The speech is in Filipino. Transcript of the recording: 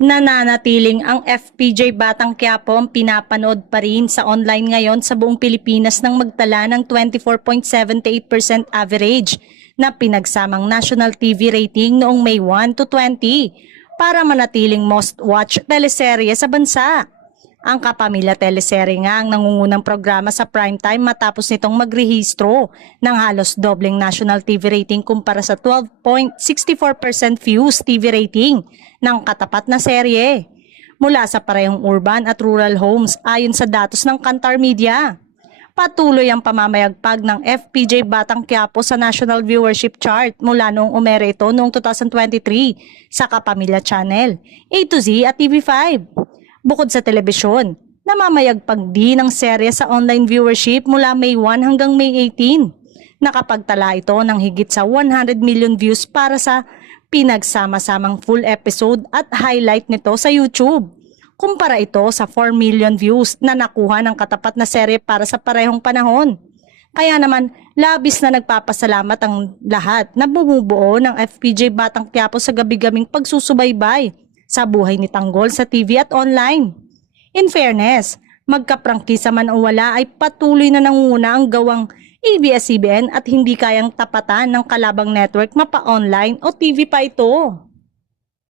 Nananatiling ang FPJ Batang Quiapo ang pinapanood pa rin sa online ngayon sa buong Pilipinas nang magtala ng 24.78% average na pinagsamang national TV rating noong May 1 to 20 para manatiling most watched teleserye sa bansa. Ang Kapamilya teleserye nga ang nangungunang programa sa primetime matapos nitong magrehistro ng halos dobleng national TV rating kumpara sa 12.64% views TV rating ng katapat na serye mula sa parehong urban at rural homes ayon sa datos ng Kantar Media. Patuloy ang pamamayagpag ng FPJ Batang Quiapo sa national viewership chart mula noong umere ito noong 2023 sa Kapamilya Channel, A to Z at TV5. Bukod sa telebisyon, namamayagpag din ang serye sa online viewership mula May 1 hanggang May 18. Nakapagtala ito ng higit sa 100 million views para sa pinagsama-samang full episode at highlight nito sa YouTube. Kumpara ito sa 4 million views na nakuha ng katapat na serye para sa parehong panahon. Kaya naman, labis na nagpapasalamat ang lahat na bumubuo ng FPJ Batang Quiapo sa gabi-gabing pagsusubaybay sa buhay ni Tanggol sa TV at online. In fairness, magkaprangkisa man o wala ay patuloy na nangunguna ang gawang ABS-CBN at hindi kayang tapatan ng kalabang network mapa-online o TV pa ito.